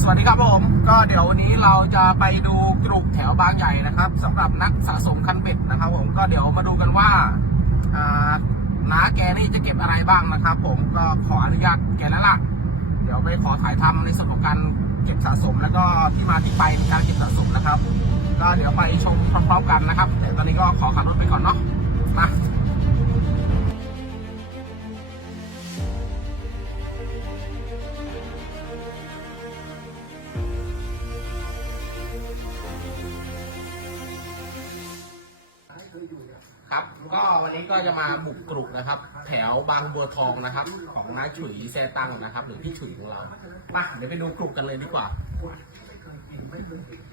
สวัสดีครับผม ก็เดี๋ยววันนี้เราจะไปดูกลุ่มแถวบางใหญ่นะครับสำหรับนักสะสมคันเบ็ดนะครับ ผมก็เดี๋ยวมาดูกันว่าน้าแกนี่จะเก็บอะไรบ้างนะครับ ผมก็ขออนุญาตแกแล้วล่ะ เดี๋ยวไปขอถ่ายทำในส่วนของการเก็บสะสม แล้วก็ที่มาที่ไปในการเก็บสะสมนะครับ ก็เดี๋ยวไปชมพร้อมๆกันนะครับ แต่ตอนนี้ก็ขอขับรถไปก่อนเนาะมา ก็วันนี้ก็จะมาบุกกรุกนะครับ แถวบางบัวทองนะครับ ของน้าฉุยแซ่ตั้งนะครับ หรือพี่ฉุยของเรามาเดี๋ยวไปดูกรุกกันเลยดีกว่า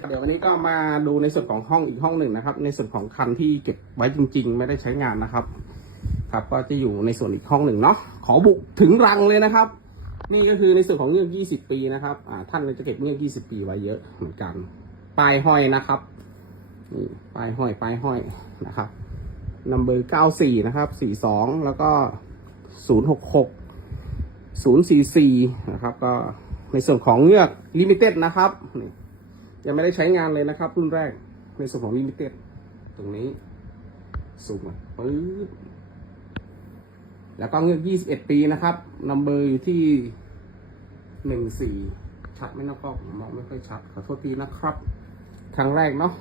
เดี๋ยววันนี้ก็มาดูในส่วนของห้องอีกห้องหนึ่งนะครับ ในส่วนของคันที่เก็บไว้จริง ๆ ไม่ได้ใช้งานนะครับ ครับก็จะอยู่ในส่วนอีกห้องหนึ่งเนาะขอบุกถึงรังเลยนะครับ นี่ก็คือในส่วนของเงื่อน20 ปีนะครับอ่าท่านจะเก็บเงื่อน20 ปีไว้เยอะเหมือนกันป้ายห้อยนะครับนี่ป้ายห้อยป้ายห้อยนะครับ นัมเบอร์เก้าสี่นะครับสี่สองแล้วก็ศูนย์หกหกศูนย์สี่สี่นะครับก็ในส่วนของเงือกลิมิเต็ดนะครับยังไม่ได้ใช้งานเลยนะครับ รุ่นแรกในส่วนของลิมิเต็ดตรงนี้สูงอะปึ๊บแล้วก็เงือกยี่สิบเอ็ดปีนะครับนัมเบอร์อยู่ที่หนึ่งสี่ชัดไหมนะก็มองไม่ค่อยชัดขอโทษทีนะครับ ครั้งแรกเนาะ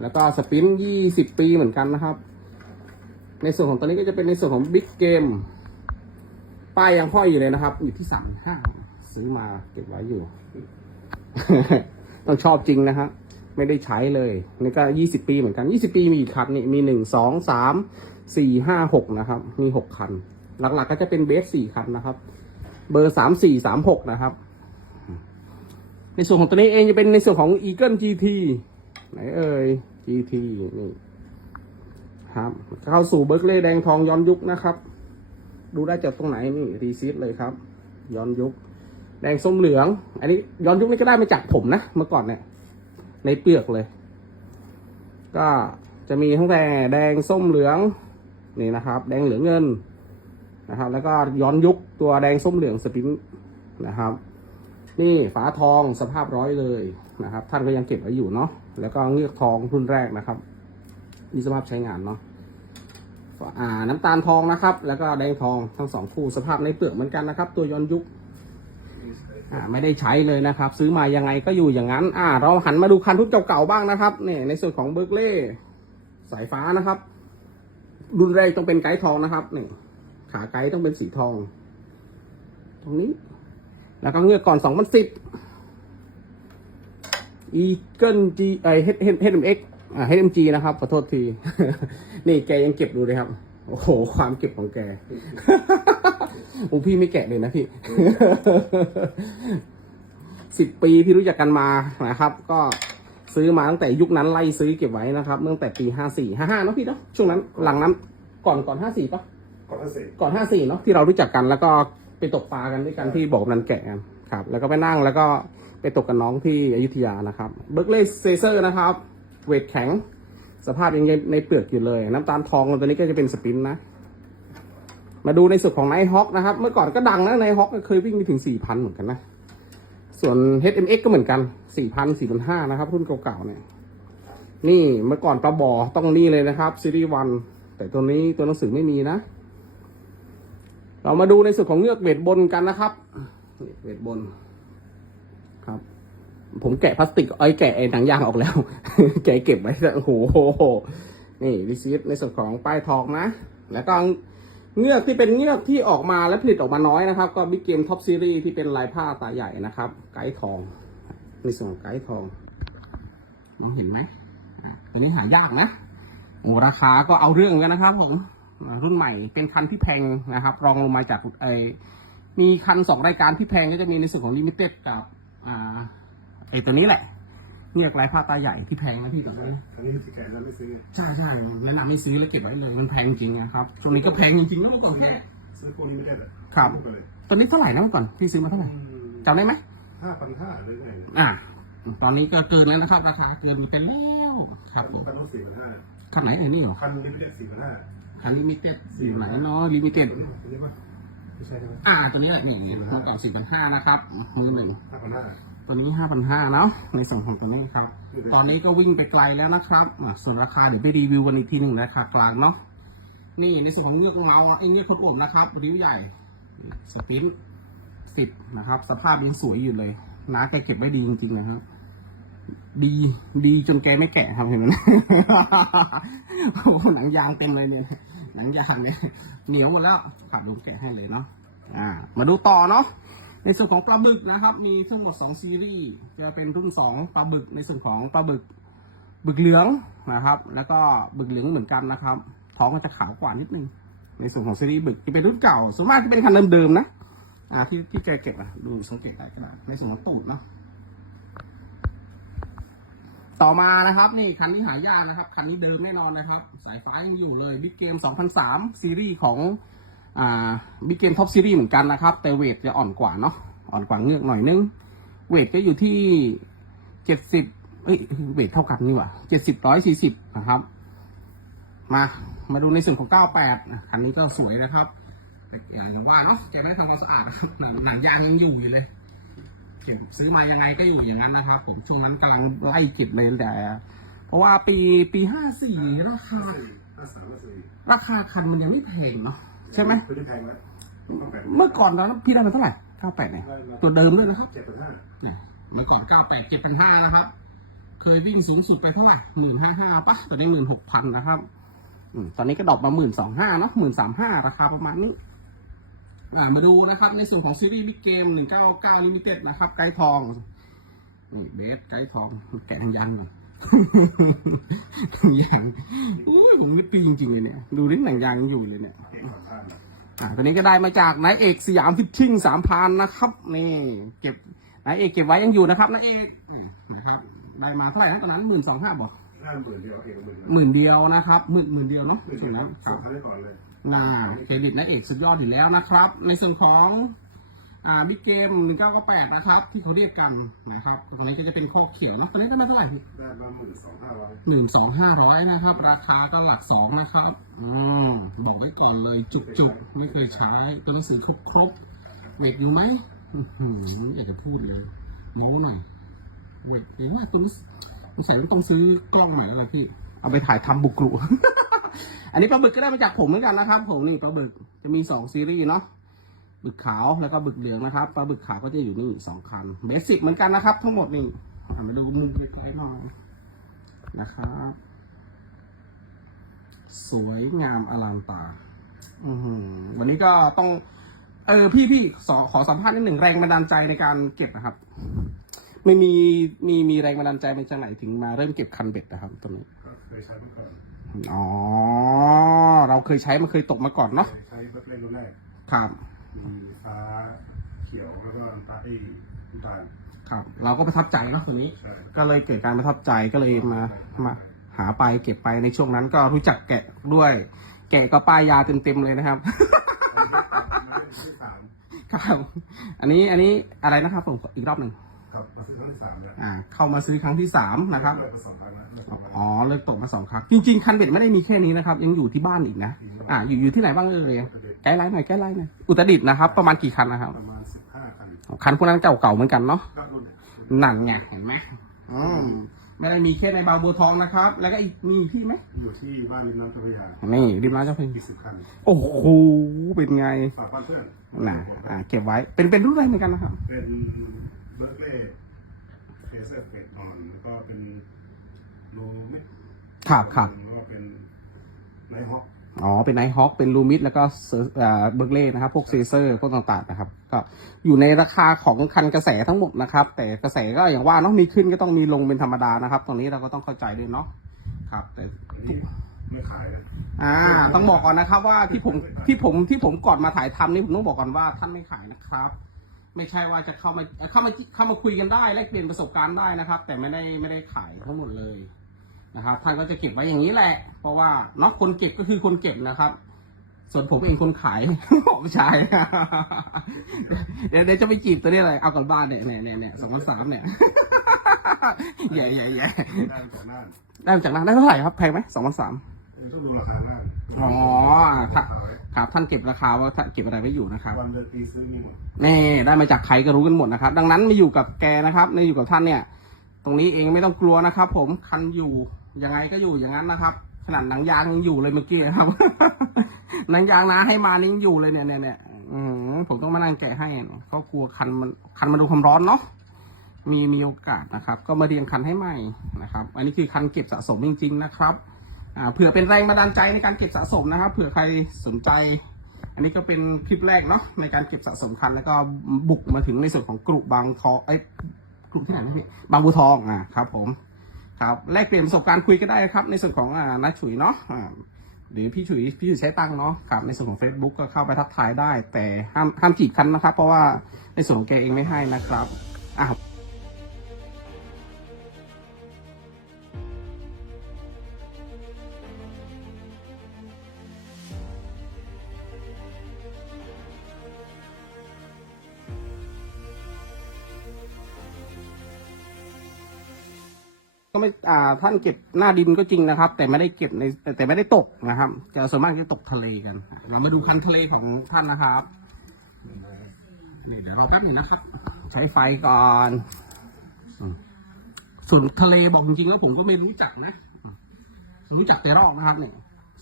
แล้วก็สปินยี่สิบปีเหมือนกันนะครับ ในส่วนของตัวนี้ก็จะเป็นในส่วนของบิ๊กเกมป้ายยังห้อยอยู่เลยนะครับ อยู่ที่สามห้าซื้อมาเก็บไว้อยู่ ต้องชอบจริงนะฮะไม่ได้ใช้เลย นี่ก็ยี่สิบปีเหมือนกันยี่สิบปีมีกี่คันนี่มีหนึ่งสองสามสี่ห้าหกนะครับ มีหกคัน หลักๆก็จะเป็นเบสสี่คันนะครับ เบอร์สามสี่สามหกนะครับ ในส่วนของตัวนี้เองจะเป็นในส่วนของ Eagle GT ไหนเอ่ย GT นี่ ครับ เข้าสู่เบิร์กเล่แดงทองย้อนยุคนะครับ ดูได้จากตรงไหนนี่รีซีฟเลยครับ ย้อนยุค แดงส้มเหลือง อันนี้ย้อนยุคนี่ก็ได้มาจากผมนะเมื่อก่อนเนี่ย ในเปลือกเลย ก็จะมีทั้งแต่แดงส้มเหลืองนี่นะครับ แดงเหลืองเงินนะครับ แล้วก็ย้อนยุคตัวแดงส้มเหลืองสปินนะครับ นี่ฝาทองสภาพร้อยเลยนะครับ ท่านก็ยังเก็บไว้อยู่เนาะแล้วก็เงือกทองรุ่นแรกนะครับ มีสภาพใช้งานเนาะอ่าน้ำตาลทองนะครับ แล้วก็แดงทองทั้งสองคู่สภาพในเปลือกเหมือนกันนะครับ ตัวย้อนยุคอ่าไม่ได้ใช้เลยนะครับ ซื้อมายังไงก็อยู่อย่างนั้น อ่า เราหันมาดูคันทุกเก่าๆบ้างนะครับเนี่ยในส่วนของเบิร์กเล่สายฟ้านะครับ รุ่นแรกต้องเป็นไกด์ทองนะครับนี่ขาไกด์ต้องเป็นสีทอง ตรงนี้ แล้วก็เงือกก่อนสองพันสิบอีเกิลจีไอเฮดเฮดเฮดเอ็มเอ็ก HMG นะครับขอโทษที นี่แกยังเก็บดูเลยครับ โอ้โห ความเก็บของแก โอ้พี่ไม่แกะเลยนะพี่ สิบปีพี่รู้จักกันมานะครับ ก็ซื้อมาตั้งแต่ยุคนั้นไล่ซื้อเก็บไว้นะครับตั้งแต่ปีห้าสี่ห้าห้าเนาะพี่เนาะช่วงนั้นหลังนั้นก่อนก่อนห้าสี่ปะก่อนทัศน์ก่อนห้าสี่เนาะที่เรารู้จักกันแล้วก็ไปตกปลากันด้วยกันที่บอกนันแกะกันครับ แล้วก็ไปนั่งแล้วก็ไปตกกับน้องที่อยุธยานะครับเบิร์กเลย์เซเซอร์นะครับ เวทแข็ง สภาพยังในเปลือกอยู่เลย น้ำตาลทองตัวนี้ก็จะเป็นสปรินท์นะ มาดูในส่วนของไนฮอ k นะครับ เมื่อก่อนก็ดังนะไนฮอ k เคยวิ่งไปถึงสี่พันเหมือนกันนะ ส่วน HMX ก็เหมือนกันสี่พันสี่พันห้านะครับรุ่นเก่าๆเนี่ย นี่เมื่อก่อนปลาบอต้องนี่เลยนะครับซีรีส์วันแต่ตัวนี้ตัวหนังสือไม่มีนะ เรามาดูในส่วนของเงือกเวทบนกันนะครับเวทบนครับ ผมแกะพลาสติกไอ้แกะไอ้หนังยางออกแล้ว แกะเก็บไว้โอ้โหนี่รีซีฟในส่วนของป้ายทองนะ แล้วก็เงือกที่เป็นเงือกที่ออกมาและผลิตออกมาน้อยนะครับ ก็บิ๊กเกมท็อปซีรีส์ที่เป็นลายผ้าตาใหญ่นะครับ ไกด์ทองในส่วนของไกด์ทองมองเห็นไหมอะตัวนี้หายากนะโอ้ราคาก็เอาเรื่องกันนะครับผมรุ่นใหม่เป็นคันที่แพงนะครับ รองลงมาจากไอมีคันสองรายการที่แพงก็จะมีในส่วนของลิมิเต็ดกับอ่า อตัวนี้แหละเรียกลายผ้าตาใหญ่ที่แพงนะพี่ตอนนี้อันนี้ที่แกแล้วไม่ซื้อใช่ใช่แนะนำไม่ซื้อแล้วเก็บไว้เลยมันแพงจริงนะครับช่วงนี้ก็แพงจริงๆนะเมื่อก่อนแค่ซื้อพวกนี้ไม่ได้เลยครับตอนนี้เท่าไหร่นะเมื่อก่อนพี่ซื้อมาเท่าไหร่จำได้ไหมห้าพันห้าหรือไงเนี่ยอ่าตอนนี้ก็เกินแล้วนะครับ ราคาเกินไปแล้วครับผมคันนู้นสี่พันห้าคันไหนไอ้นี่เหรอคันนี้ไม่ได้สี่พันห้าคันลิมิเต็ดสีไหนเนาะลิมิเต็ดตัวนี้ตัวนี้ป่ะไม่ใช่ใช่ไหมอ่าตัวนี้แหละนี่เมื่อก่อนสี่พันห้านะครับมือหนึ่งห้าพันห้า ตอนนี้ห้าพันห้าเนาะในส่วนของตัวนี้ครับ ตอนนี้ก็วิ่งไปไกลแล้วนะครับส่วนราคาเดี๋ยวไปรีวิวกันอีกทีหนึ่งราคากลางเนาะนี่ในส่วนของเงือกเราไอ้เงือกคนอบนะครับริ้วใหญ่สปินสิบนะครับ สภาพยังสวยอยู่เลยน้าแกเก็บไว้ดีจริงๆนะครับ ดีดีจนแกไม่แกะครับเห็นไหมโอ้โหหนังยางเต็มเลยเนี่ยหนังยางเนี่ยเหนียวหมดแล้วขับลงแกะให้เลยเนาะอ่า มาดูต่อเนาะ ในส่วนของปลาบึกนะครับ มีทั้งหมดสองซีรีส์จะเป็นรุ่นสองปลาบึกในส่วนของปลาบึกบึกเหลืองนะครับ แล้วก็บึกเหลืองเหมือนกันนะครับ ท้องก็จะขาวกว่านิดนึง ในส่วนของซีรีส์บึกที่เป็นรุ่นเก่าส่วนมากที่เป็นคันเดิมๆนะอ่าที่ที่แกเก็บอะดูสังเกตได้ก็ได้ในส่วนของตูดเนาะต่อมานะครับ นี่คันนี้หายากนะครับ คันนี้เดิมแน่นอนนะครับ สายฟ้ายังอยู่เลยบิ๊กเกม 2003 ซีรีส์ของ บิ๊กเกมท็อปซีรีส์เหมือนกันนะครับ แต่เวทจะอ่อนกว่าเนาะอ่อนกว่าเงือกหน่อยนึง เวทก็อยู่ที่70เอ้ยเวทเท่ากันนี่หว่า70 140นะครับ มามาดูในส่วนของ98นะคันนี้ก็สวยนะครับอย่างว่าเนาะแกไม่ได้ทำความสะอาดนะครับหนังหนังยางยังอยู่อยู่เลยเก็บซื้อมายังไงก็อยู่อย่างนั้นนะครับ ผมช่วงนั้นกำลังไล่เก็บเลยแต่ เพราะว่าปีปีห้าสี่ราคาห้าสามห้าสี่ราคาคันมันยังไม่แพงเนาะ ใช่ไหมตัวนี้แพงไหมต้องแพงเมื่อก่อนตอนนั้นพี่ได้มาเท่าไหร่เก้าแปดเนี่ยตัวเดิมด้วยนะครับเจ็ดพันห้าเนี่ยเมื่อก่อนเก้าแปดเจ็ดพันห้านะครับ เคยวิ่งสูงสุดไปเท่าไหร่หมื่นห้าห้าปะตอนนี้หมื่นหกพันนะครับอืมตอนนี้ก็ดรอปมาหมื่นสองห้าเนาะหมื่นสามห้าราคาประมาณนี้อ่ามาดูนะครับ ในส่วนของซีรีส์บิ๊กเกมหนึ่งเก้าเก้าลิมิเต็ดนะครับ ไกด์ทองนี่เบสไกด์ทองแกะทางยางหน่อย ทางยางอุ้ยผมนึกปีจริงๆเลยเนี่ย ดูนี่หนังยางยังอยู่เลยเนี่ยเก่งกว่าท่านอ่าตัวนี้ก็ได้มาจากนายเอกสยามฟิตติ้งสามพันนะครับนี่เก็บนายเอกเก็บไว้ยังอยู่นะครับนายเอกนี่นะครับ ได้มาเท่าไหร่นะตอนนั้นหมื่นสองห้าบอกห้าหมื่นเดียวเองหมื่นหมื่นเดียวนะครับหมื่นหมื่นเดียวเนาะหมื่นส่วนเดียนั้วนคส่รังบเขาได้ก่อนเลยงาเครดิตนายเอกสุดยอดอยู่แล้วนะครับ ในส่วนของ อ่าบิ๊กเกมหนึ่งเก้าแปดนะครับ ที่เขาเรียกกันนะครับตรงนี้ก็จะเป็นข้อเขียวเนาะตอนนี้ได้มาเท่าไหร่ได้มาหมื่นสองห้าร้อยหนึ่งสองห้าร้อยนะครับ ราคาก็หลักสองนะครับอืมบอกไว้ก่อนเลยจุกจุกๆไม่เคยใช้ตัวหนังสือครบครบเวทอยู่ไหมอื้อหืออยากจะพูดเลยโม้หน่อยเวทหรือว่าตัวนี้มันใส่ต้องซื้อกล้องใหม่แล้วพี่เอาไปถ่ายทำบุกรุอันนี้ปลาบึกก็ได้มาจากผมเหมือนกันนะครับ ผมนี่ปลาบึกจะมีสองซีรีส์เนาะ บึกขาวแล้วก็บึกเหลืองนะครับปลาบึกขาวก็จะอยู่นี่สองคันเบสิกเหมือนกันนะครับ ทั้งหมดนี่อะมาดูมุมเล็กๆหน่อยนะครับ สวยงามอลังตาอือหือวันนี้ก็ต้อง เออพี่พี่ขอขอสัมภาษณ์นิดหนึ่งแรงบันดาลใจในการเก็บนะครับ ไม่มีมีมีแรงบันดาลใจมาจากไหนถึงมาเริ่มเก็บคันเบ็ดนะครับตรงนี้ก็เคยใช้เมื่อก่อนอ๋อ เราเคยใช้มันเคยตกมาก่อนเนาะเคยใช้เพื่อเล่นรุ่นแรกครับ มีฟ้าเขียวแล้วก็น้ำตาลไอ้น้ำตาลครับ เราก็ประทับใจเนาะตัวนี้ ใช่ก็เลยเกิดการประทับใจก็เลยมามาหาไปเก็บไปในช่วงนั้นก็รู้จักแกะด้วย แกะก็ป้ายยาเต็มๆเลยนะครับมาเป็นที่สามครับอันนี้อันนี้อะไรนะครับผมอีกรอบหนึ่งครับมาซื้อครั้งที่สามเลยอ่าเข้ามาซื้อครั้งที่สามนะครับเลิกไปสองครั้งแล้วเลิกสองครั้งอ๋อเลิกตกมาสองครั้งจริง ๆ คันเบ็ดไม่ได้มีแค่นี้นะครับ ยังอยู่ที่บ้านอีกนะอ่าอยู่อยู่ที่ไหนบ้างเอ่ย แก้ไลน์หน่อยแก้ไลน์หน่อยอุตรดิตถ์นะครับ ประมาณกี่คันนะครับ ประมาณสิบห้าคันคันพวกนั้นเก่าๆเหมือนกันเนาะก็รุ่นเนี่ยหนังไงเห็นไหมอืมไม่ได้มีแค่ในบางบัวทองนะครับ แล้วก็อีกมีอีกที่ไหมอยู่ที่บ้านริมน้ำเจ้าพระยานี่ริมร้านเจ้าเพ่งยี่สิบคันโอ้โห เป็นไงฝากบ้านเพื่อนน่ะอ่าเก็บไว้ เป็น เป็นรุ่นอะไรเหมือนกันนะครับ เป็นเบิร์กเล่เฟเซอร์เฟดออนแล้วก็เป็นโลมิดครับครับ แล้วก็เป็นไนท์ฮอค อ๋อ เป็นไนท์ฮอคเป็นลูมิดแล้วก็เซอร์อ่าเบิร์กเล่นะครับ พวกเซเซอร์ พวกต่างๆนะครับ ก็อยู่ในราคาของคันกระแสทั้งหมดนะครับ แต่กระแสก็อย่างว่าเนาะมีขึ้นก็ต้องมีลงเป็นธรรมดานะครับ ตรงนี้เราก็ต้องเข้าใจด้วยเนาะ ครับ แต่อันนี้ไม่ขายเลยอ่า ต้องบอกก่อนนะครับว่าที่ผมที่ผมที่ผมก่อนมาถ่ายทำนี่ผมต้องบอกก่อนว่าท่านไม่ขายนะครับ ไม่ใช่ว่าจะเข้ามาเข้ามาเข้ามาคุยกันได้แลกเปลี่ยนประสบการณ์ได้นะครับ แต่ไม่ได้ไม่ได้ขายทั้งหมดเลย นะครับท่านก็จะเก็บไว้อย่างนี้แหละ เพราะว่าเนาะคนเก็บก็คือคนเก็บนะครับ ส่วนผมเองคนขายผมใช่เดี๋ยวเดี๋ยวจะไปจีบตัวนี้อะไรเอากลับบ้านเนี่ยเนี่ยเนี่ยเนี่ยสองพันสามเนี่ยแย่แย่แย่ได้จากหน้าได้มาจากนั้นได้เท่าไหร่ครับแพงไหมสองพันสามต้องดูราคาหน้าอ๋อถ้าครับท่านเก็บราคาว่าท่านเก็บอะไรไว้อยู่นะครับวันเดือนปีซื้อมีหมดนี่ได้มาจากใครก็รู้กันหมดนะครับ ดังนั้นไม่อยู่กับแกนะครับไม่อยู่กับท่านเนี่ย ตรงนี้เองไม่ต้องกลัวนะครับ ผมคันอยู่ ยังไงก็อยู่อย่างนั้นนะครับ ขนาดหนังยางยังอยู่เลยเมื่อกี้นะครับ หนังยางนะให้มานี่ยังอยู่เลยเนี่ยเนี่ยเนี่ยผมต้องมานั่งแกะให้เขากลัวคันมันคันมันโดนความร้อนเนาะมีมีโอกาสนะครับ ก็มาเรียงคันให้ใหม่นะครับ อันนี้คือคันเก็บสะสมจริง ๆ นะครับอ่าเผื่อเป็นแรงบันดาลใจในการเก็บสะสมนะครับ เผื่อใครสนใจ อันนี้ก็เป็นคลิปแรกเนาะในการเก็บสะสมคัน แล้วก็บุกมาถึงในส่วนของกรุบางทองเอ้กรุที่ไหนนะพี่บางบัวทองอ่าครับ ผม ครับแลกเปลี่ยนประสบการณ์คุยก็ได้ครับ ในส่วนของอน้าฉุยเนาะหรือพี่ฉุยพี่ฉุยใช้ตังค์เนาะครับในส่วนของ Facebook ก็เข้าไปทักทายได้ แต่ห้ามห้ามจีบกันนะครับ เพราะว่าในส่วนของแกเองไม่ให้นะครับ ไม่อ่าท่านเก็บหน้าดินก็จริงนะครับ แต่ไม่ได้เก็บในแต่แต่ไม่ได้ตกนะครับจะส่วนมากจะตกทะเลกัน เรามาดูคันทะเลของท่านนะครับนี่เดี๋ยวเราแป๊บหนึงนะครับ ใช้ไฟก่อนอืมส่วนทะเลบอกจริงๆแล้วผมก็ไม่รู้จักนะอืมรู้จักแต่รอบนะครับเนี่ย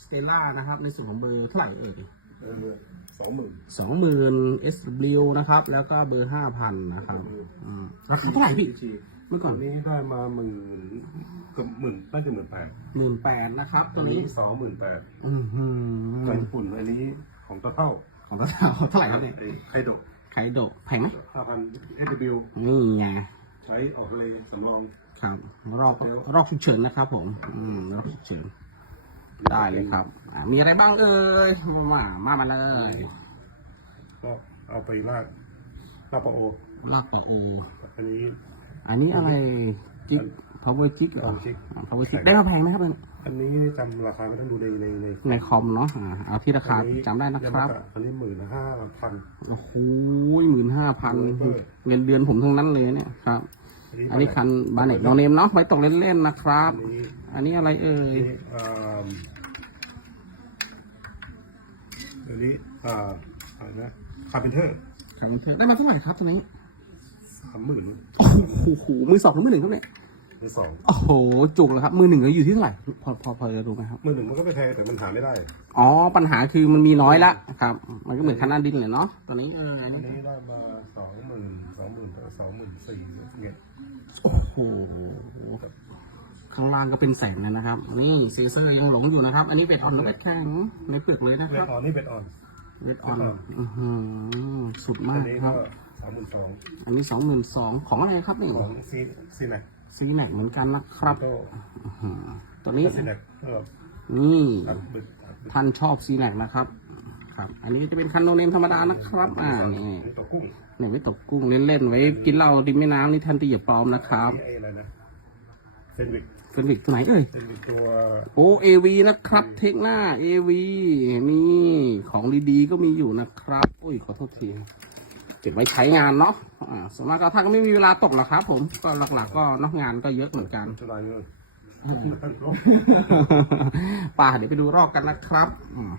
สเตล่านะครับ ในส่วนของเบอร์เท่าไหร่เอ่ยเออสองหมื่นสองหมื่น SW นะครับ แล้วก็เบอร์ห้าพันนะครับอืมราคาเท่าไหร่พี่ เมื่อก่ก่ออนนนี้ได้มาหมื่นเกับหมื่นน่าจะหมื่นแปดหมื่นแปดนะครับ ตัตัววนี้นี้สองหมื่นแปดอือหือไก่ญี่ปุ่นอันนี้ของตะเท่าของตะเท่าเท่าไหร่ครับเนี่ยไอ้ไคโดะไคโดะแพงไหมห้าพันเอสบิลนี่ไงใช้ออกทะเลสำรองครับรอบรอบฉุกเฉินนะครับ ผม อืมรอบฉุกเฉินได้เลยครับอ่ามีอะไรบ้างเอ่ยมามามาเลยก็เอาไปลากลากปลาโอลากปลาโอ อันนี้ อันนี้อะไรจิก power จิกเหรอ power jig อ่า power จิกได้มาแพงไหมครับอันนี้จำราคาไม่ต้องดูในในในในคอมเนาะอ่าเอาที่ราคาจำได้นะครับอันนี้หมื่นห้าพัน โอ้โหหมื่นห้าพันโอ้โหเงินเดือนผมทั้งนั้นเลยเนี่ยครับ อันนี้คันบาเน็ตโนเนมเนาะไว้ตกเล่นๆนะครับ อันนี้อันนี้อะไรเอ่ยอันนี้อ่าอันนี้อ่าอะไรนะคาร์เพนเทอร์ ครับได้มาเท่าไหร่ครับตัวนี้ สามหมื่นโอ้โหมือสองหรือมือหนึ่งครับเนี่ยหรือสองโอ้โหจุกแล้วครับมือหนึ่งเราอยู่ที่เท่าไหร่พอพอพอจะรู้ไหมครับมือหนึ่งมันก็ไม่แพงแต่มันหาไม่ได้อ๋อปัญหาคือมันมีน้อยละครับ มันก็เหมือนคันหน้าดินเลยเนาะตอนนี้เอออัอันนนี้นี้ได้มาสองหมื่นสองหมื่นสองหมื่นสี่เงี้ยโอ้โหข้างล่างก็เป็นแสนเลยนะครับนี่ซีเซอร์ยังหลงอยู่นะครับ อันนี้เป็ดอ่อนหรือเป็ดแข็งในเปลือกเลยนะคเบ็รัดบออนนี่เบ็ดออนเป็ดอ่อนอื้อหือสุดอัมานกนี้คก็รับ สามหมื่นสองอันนี้สองหมื่นสองของอะไรครับนี่ของซีซีแน็กซีแน็กเหมือนกันนะครับก็อื้อหือตัวนี้ซีแน็กก็นี่ตัดบึกตัดบึกท่านชอบซีแน็กนะครับ ครับ อันนี้จะเป็นคันโนเนมธรรมดานะครับ อ่านี่นี่ตัวกุ้งเนี่ยไว้ตกกุ้งเล่นๆไว้กินเหล้าริมแม่น้ำนี่ท่านตีอย่าปลอมนะครับนี่ไอ้อะไรนะเซนวิกเป็นวิกตัวไหนเอ่ยเซนวิกตัวโอ้เอวีนะครับ เทคหน้าเอวีนี่ของดีๆก็มีอยู่นะครับอุ้ยขอโทษที เก็บไว้ใช้งานเนาะอ่าส่วนมากก็ท่านก็ไม่มีเวลาตกหรอกครับผมก็หลักๆก็นอกงานก็เยอะเหมือนกันจุฬาเงินป่าเดี๋ยวไปดูรอกกันนะครับอืม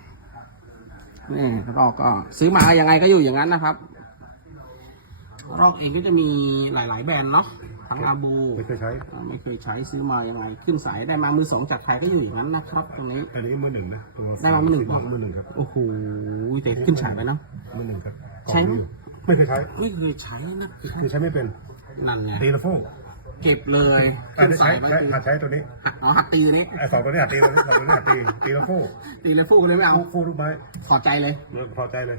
นี่รอกก็ซื้อมายังไงก็อยู่อย่างนั้นนะครับ รอกเองก็จะมีหลาย ๆ แบรนด์เนาะทั้งอาบู ไม่เคยใช้ อ่าไม่เคยใช้ซื้อมายังไง ขึ้นสายได้มามือสองจากใครก็อยู่อย่างนั้นนะครับ ตรงนี้ อันนี้มือหนึ่งนะตัวได้มามือหนึ่ง มือหนึ่งครับโอ้โหแต่ขึ้นฉายไปเนาะ มือหนึ่งครับใช้ไหม ไม่เคยใช้ไม่เคยใช้นะคือใช้ไม่เป็นนั่นไงตีละโฟเก็บเลยอัขึ้นนนี้สาใช้ยไปใช้คือหัดใช้ตัวนี้หักอ๋อหักตีนี้ไอ้สองตัวนี้หัดตีตัวนี้สองตัวนี้หัดตีตีละโฟตีเลยฟูเลยไม่เอาฟูฟูลูกไม้ถอดใจเลยเราพอใจเลย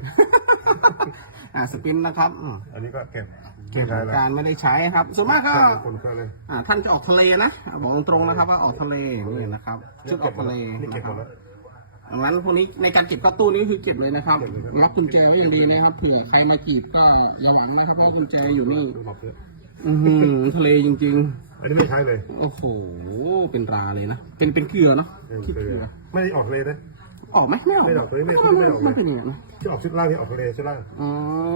อ่าสปินนะครับอืมอันนี้ก็เก็บเก็บใช้ของแล้วการไม่ได้ใช้ครับส่วนมากก็คนเครื่องเลยอ่าท่านจะออกทะเลนะบอกตรงๆนะครับ ว่าออกทะเลนี่นะครับชุดออกทะเลนี่นะเก็บคหมรับ ดแล้วดังนั้นพวกนี้ในการเก็บเข้าตู้นี้คือเก็บเลยนะครับล็อกกุญแจไว้อย่างดีนะครับ เผื่อใครมาจีบก็ระวังนะครับเพราะกุญแจอยู่นี่ดูหมอกเยอะอือหือทะเลจริง อันนี้ไม่ใช้เลยๆ โอ้โห เป็นราเลยนะ เป็นเป็นเกลือเนาะเออคิดเกลือไม่ได้ออกเลยนะ ออกไหมไม่ออกไม่ออกเลยไม่ทำไม่ออกเลย มันเป็นอย่างนั้นนะที่ออกชุดล่างนี่ออกทะเลชุดล่างอ๋อ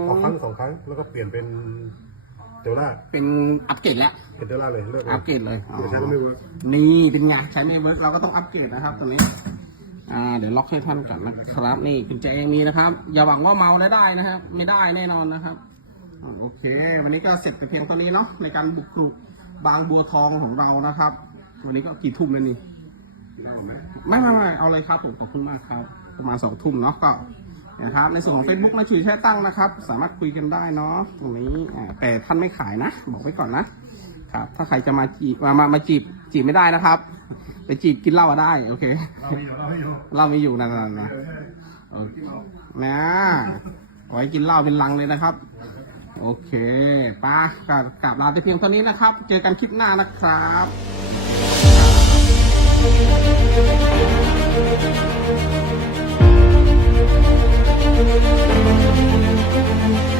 ออกครั้งสองครั้งแล้วก็เปลี่ยนเป็นเดลล่าเป็นอัปเกรดแล้ว เป็นเดลล่าเลยเลิกเลอัยปเกรดเลยอ๋อเดี๋ยวใช้ไม่เวิร์กนี่เป็นไงใช้ไม่เวิร์กเราก็ต้องอัปเกรดนะครับตรงนี้ อ่าเดี๋ยวล็อกให้ท่านก่อนนะครับ นี่กุญแจยังมีนะครับ อย่าหวังว่าเมาแล้วได้นะครับ ไม่ได้แน่นอนนะครับอโอเค วันนี้ก็เสร็จแต่เพียงเท่านี้เนาะในการบุกรุกบางบัวทองของเรานะครับ วันนี้ก็กี่ทุ่มแล้วนี่ไม่ไม่ไม่เอาเลยครับผมขอบคุณมากครับ ประมาณสองทุ่มเนาะก็นะครับในส่วนของ Facebook นะชุยแช่ตั้งนะครับ สามารถคุยกันได้เนาะตรงนี้แต่ท่านไม่ขายนะ บอกไว้ก่อนนะ ครับ ถ้าใครจะมาจีบมามามาจีบจีบไม่ได้นะครับไปจีบกินเหล้าอะได้ โอเคเราไม่อยู่เราไม่อยู่เหล้าไม่อยู่นะนะนะเออโอเคนะเอาไว้กินเหล้าเป็นลังเลยนะครับ โอเคป้ากลับกลับลาไปเพียงเท่านี้นะครับ เจอกันคลิปหน้านะครับ Thank